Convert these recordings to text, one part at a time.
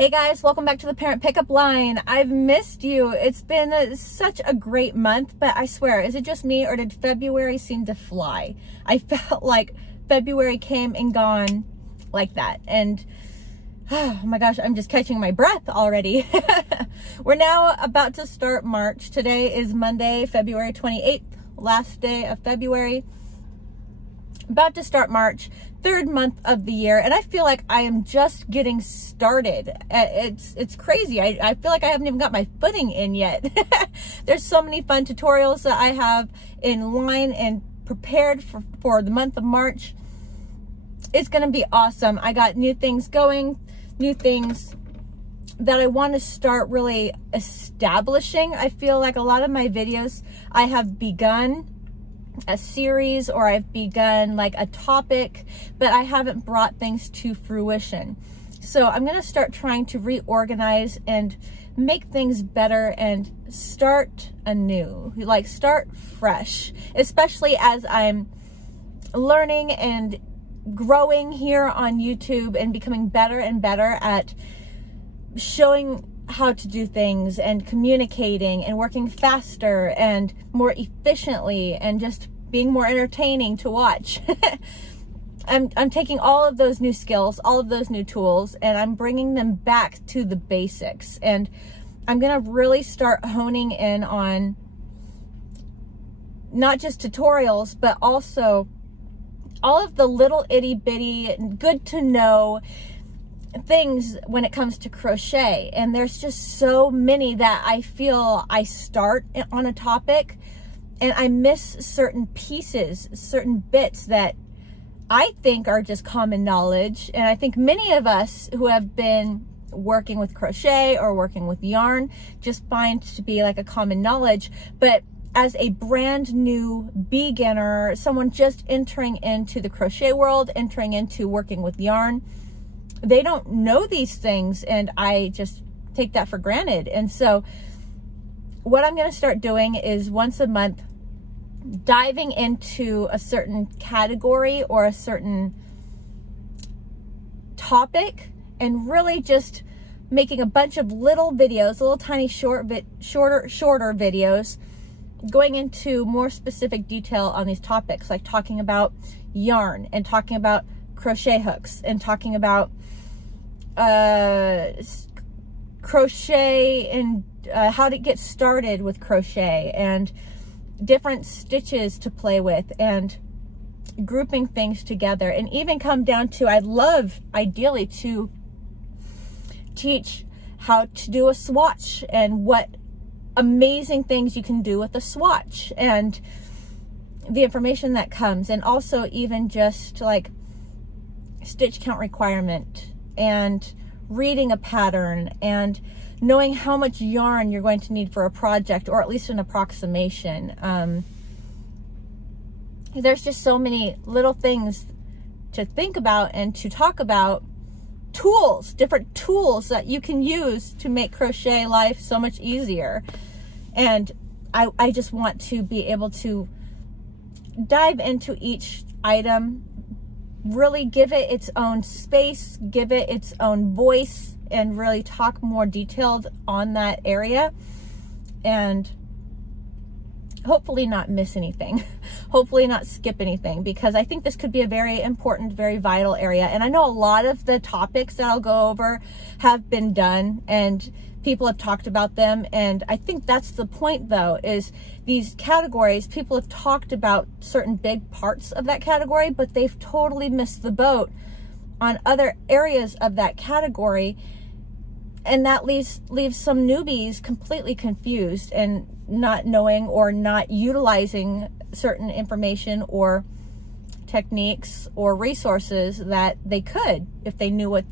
Hey guys, welcome back to the Parent Pickup Line. I've missed you. It's been such a great month, but I swear, is it just me or did February seem to fly? I felt like February came and gone like that. And oh my gosh, I'm just catching my breath already. We're now about to start March. Today is Monday, February 28th, last day of February. About to start March, third month of the year, and I feel like I am just getting started. It's crazy. I feel like I haven't even got my footing in yet. There's so many fun tutorials that I have in line and prepared for the month of March. It's gonna be awesome. I got new things going, new things that I want to start really establishing. I feel like a lot of my videos, I have begun a series or I've begun like a topic, but I haven't brought things to fruition. So I'm going to start trying to reorganize and make things better and start anew, like start fresh, especially as I'm learning and growing here on YouTube and becoming better and better at showing how to do things and communicating and working faster and more efficiently and just being more entertaining to watch. I'm taking all of those new skills, all of those new tools, and I'm bringing them back to the basics. And I'm going to really start honing in on not just tutorials, but also all of the little itty bitty good to know things when it comes to crochet. And there's just so many that I feel I start on a topic and I miss certain pieces, certain bits that I think are just common knowledge. And I think many of us who have been working with crochet or working with yarn just find to be like a common knowledge. But as a brand new beginner, someone just entering into the crochet world, entering into working with yarn, they don't know these things, and I just take that for granted. And so what I'm going to start doing is once a month diving into a certain category or a certain topic and really just making a bunch of little videos, little tiny shorter videos, going into more specific detail on these topics, like talking about yarn and talking about crochet hooks and talking about crochet and how to get started with crochet and different stitches to play with and grouping things together, and even come down to, I'd love ideally to teach how to do a swatch and what amazing things you can do with a swatch and the information that comes, and also even just like stitch count requirement and reading a pattern and knowing how much yarn you're going to need for a project, or at least an approximation. There's just so many little things to think about and to talk about. Tools, different tools that you can use to make crochet life so much easier. And I just want to be able to dive into each item, really give it its own space, give it its own voice, and really talk more detailed on that area, and hopefully not miss anything, hopefully not skip anything, because I think this could be a very important, very vital area. And I know a lot of the topics that I'll go over have been done and people have talked about them, and I think that's the point though, is these categories, people have talked about certain big parts of that category, but they've totally missed the boat on other areas of that category, and that leaves some newbies completely confused and not knowing or not utilizing certain information or techniques or resources that they could if they knew what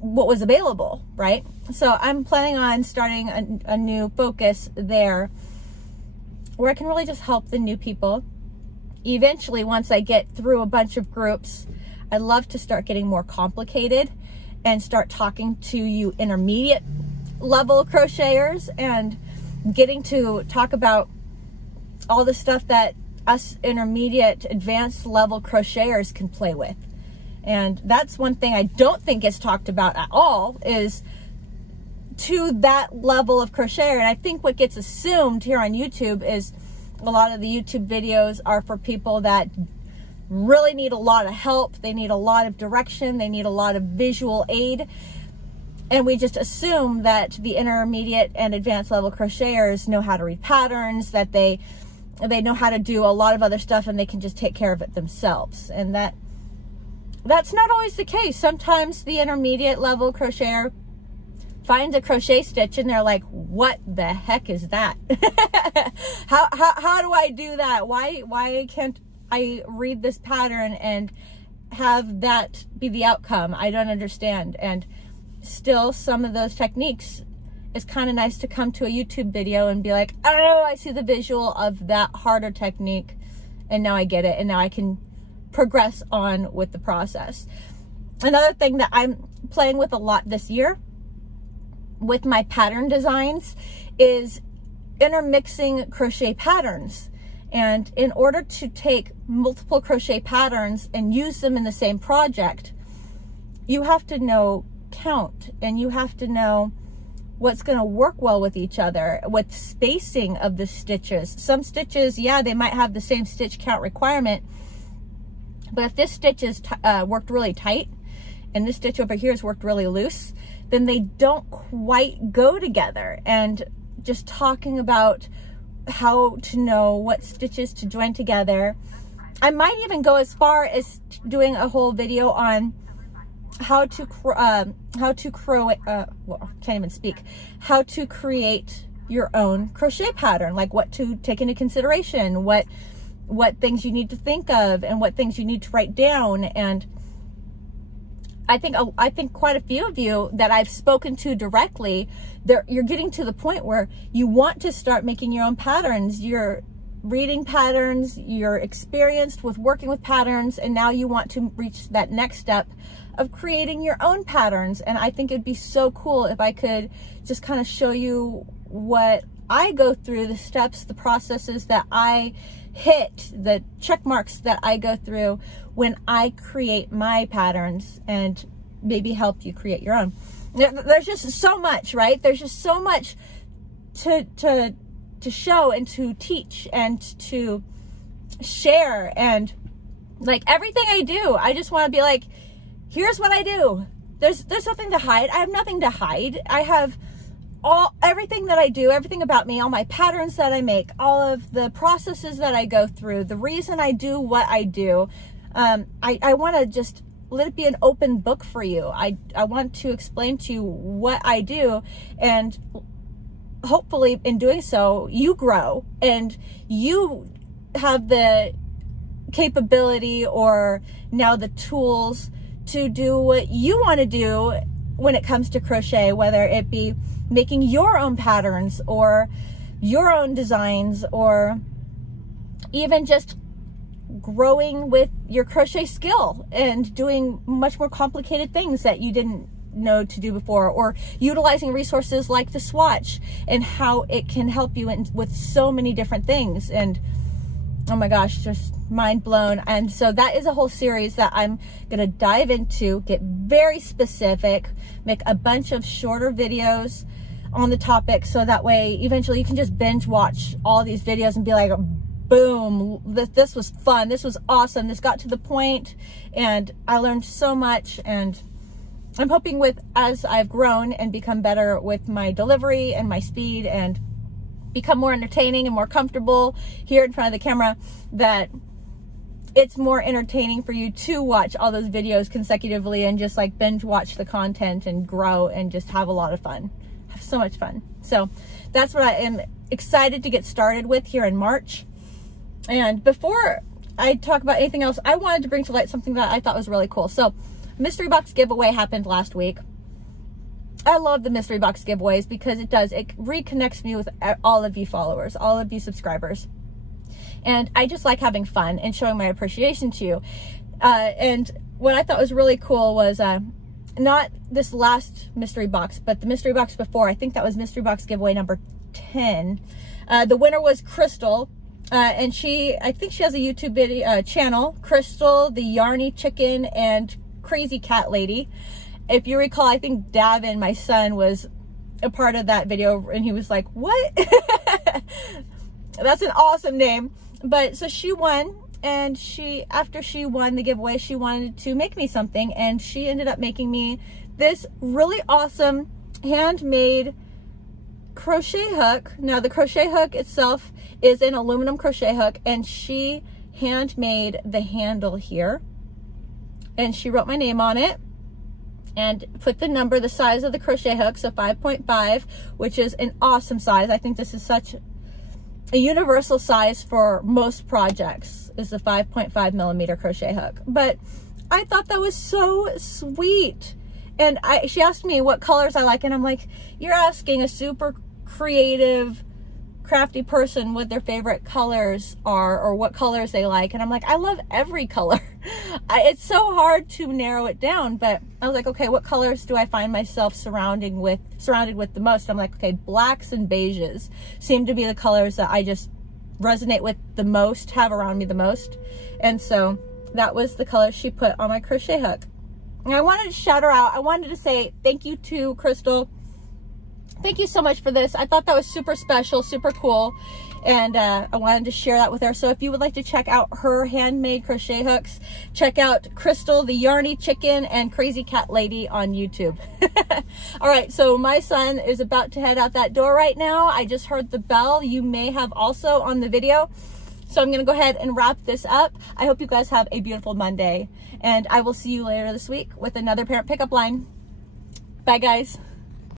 was available, right? So I'm planning on starting a new focus there where I can really just help the new people. Eventually, once I get through a bunch of groups, I'd love to start getting more complicated and start talking to you intermediate level crocheters and getting to talk about all the stuff that us intermediate advanced level crocheters can play with. And that's one thing I don't think gets talked about at all, is to that level of crocheter. And I think what gets assumed here on YouTube is a lot of the YouTube videos are for people that really need a lot of help. They need a lot of direction. They need a lot of visual aid. And we just assume that the intermediate and advanced level crocheters know how to read patterns, that they know how to do a lot of other stuff and they can just take care of it themselves. And that's not always the case. Sometimes the intermediate level crocheter finds a crochet stitch and they're like, what the heck is that? how do I do that? Why can't I read this pattern and have that be the outcome? I don't understand. And still, some of those techniques, it's kind of nice to come to a YouTube video and be like, oh, I see the visual of that harder technique and now I get it, and now I can progress on with the process. Another thing that I'm playing with a lot this year with my pattern designs is intermixing crochet patterns. And in order to take multiple crochet patterns and use them in the same project, you have to know count, and you have to know what's going to work well with each other, with spacing of the stitches. Some stitches, yeah, they might have the same stitch count requirement, but if this stitch is worked really tight and this stitch over here is worked really loose, then they don't quite go together. And just talking about how to know what stitches to join together. I might even go as far as doing a whole video on how to create your own crochet pattern, like what to take into consideration, what things you need to think of, and what things you need to write down. And I think quite a few of you that I've spoken to directly, you're getting to the point where you want to start making your own patterns. You're reading patterns, you're experienced with working with patterns, and now you want to reach that next step of creating your own patterns. And I think it'd be so cool if I could just kind of show you what I go through, the steps, the processes that I hit, the check marks that I go through when I create my patterns, and maybe help you create your own. There's just so much, right? There's just so much to show and to teach and to share. And like everything I do, I just want to be like, here's what I do. There's nothing to hide. I have nothing to hide. I have everything that I do, everything about me, all my patterns that I make, all of the processes that I go through, the reason I do what I do. I want to just let it be an open book for you. I want to explain to you what I do, and hopefully in doing so, you grow and you have the capability, or now the tools, to do what you want to do when it comes to crochet, whether it be making your own patterns or your own designs, or even just growing with your crochet skill and doing much more complicated things that you didn't know to do before, or utilizing resources like the swatch and how it can help you with so many different things. And oh my gosh, just mind blown. And so that is a whole series that I'm gonna dive into, get very specific, make a bunch of shorter videos on the topic, so that way eventually you can just binge watch all these videos and be like, boom, this was fun, this was awesome, this got to the point, and I learned so much. And I'm hoping as I've grown and become better with my delivery and my speed and become more entertaining and more comfortable here in front of the camera, that it's more entertaining for you to watch all those videos consecutively and just like binge watch the content and grow and just have a lot of fun. Have so much fun. So that's what I am excited to get started with here in March. And before I talk about anything else, I wanted to bring to light something that I thought was really cool. So mystery box giveaway happened last week. I love the mystery box giveaways because it reconnects me with all of you followers, all of you subscribers. And I just like having fun and showing my appreciation to you. And what I thought was really cool was not this last mystery box, but the mystery box before. I think that was mystery box giveaway number 10. The winner was Krystal. And I think she has a YouTube video channel, Krystal, the Yarny Chicken, and Crazy Cat Lady. If you recall, I think Davin, my son, was a part of that video, and he was like, what? That's an awesome name. But so she won, and after she won the giveaway, she wanted to make me something, and she ended up making me this really awesome handmade crochet hook. Now the crochet hook itself is an aluminum crochet hook, and she handmade the handle here, and she wrote my name on it and put the number, the size of the crochet hook, so 5.5, which is an awesome size. I think this is such a universal size for most projects, is the 5.5 millimeter crochet hook. But I thought that was so sweet. And she asked me what colors I like, and I'm like, you're asking a super creative, crafty person what their favorite colors are or what colors they like. And I'm like, I love every color. It's so hard to narrow it down, but I was like, okay, what colors do I find myself surrounded with the most? I'm like, okay, blacks and beiges seem to be the colors that I just resonate with the most, have around me the most. And so that was the color she put on my crochet hook. And I wanted to shout her out. I wanted to say thank you to Krystal. Thank you so much for this. I thought that was super special, super cool. And I wanted to share that with her. So if you would like to check out her handmade crochet hooks, check out Krystal, the Yarny Chicken, and Crazy Cat Lady on YouTube. All right, so my son is about to head out that door right now. I just heard the bell. You may have also on the video. So I'm gonna go ahead and wrap this up. I hope you guys have a beautiful Monday, and I will see you later this week with another parent pickup line. Bye guys.